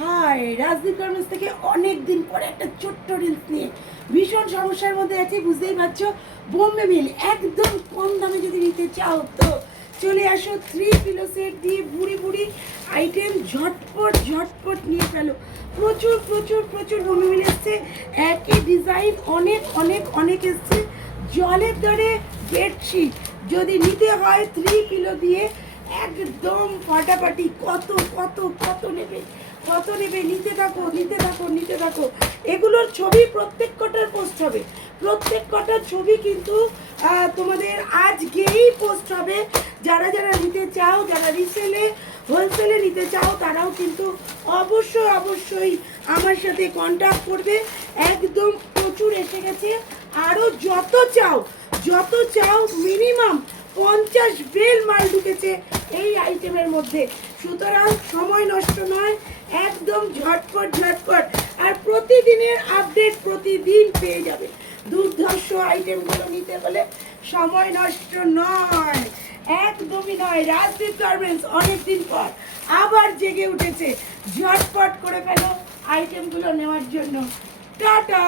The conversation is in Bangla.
হাই, রাজদীপ গার্মেন্টস থেকে অনেক দিন পরে একটা ছোট্ট রিলস নিয়ে ভীষণ সমস্যার মধ্যে আছি, বুঝতেই পারছো। বোম্বে মিল একদম কম দামে যদি নিতে চাও তো চলে আসো। 3 পিলো সেট দিয়ে বুড়ি বুড়ি আইটেম ঝটপট ঝটপট নিয়ে ফেলো। প্রচুর প্রচুর প্রচুর বোম্বে মিল এসছে, একই ডিজাইন অনেক অনেক অনেক এসছে। জলের দরে বেডশিট যদি নিতে হয় 3 পিলো দিয়ে একদম ফাটাফাটি। কত কত কত নেবে, কত নেবে, নিতে থাকো নিতে থাকো নিতে থাকো। এগুলোর ছবি প্রত্যেক কটার পোস্ট হবে, প্রত্যেক কটার ছবি কিন্তু তোমাদের আজকেই পোস্ট হবে। যারা যারা নিতে চাও, যারা রিসেলে হোলসেলে নিতে চাও, তারাও কিন্তু অবশ্যই অবশ্যই আমার সাথে কন্ট্যাক্ট করবে। একদম প্রচুর এসে গেছে, আরও যত চাও মিনিমাম 50 বেল মাল ঢুকেছে এই আইটেমের মধ্যে। সুতরাং সময় নষ্ট নয়, একদম ঝটপট ঝটপট। আর প্রতিদিনের আপডেট প্রতিদিন পেয়ে যাবে। দুর্ধর্ষ আইটেমগুলো নিতে হলে সময় নষ্ট নয়, একদমই নয়। রাজদীপ গার্মেন্টস অনেকদিন পর আবার জেগে উঠেছে, ঝটপট করে ফেলো আইটেমগুলো নেওয়ার জন্য। টাটা।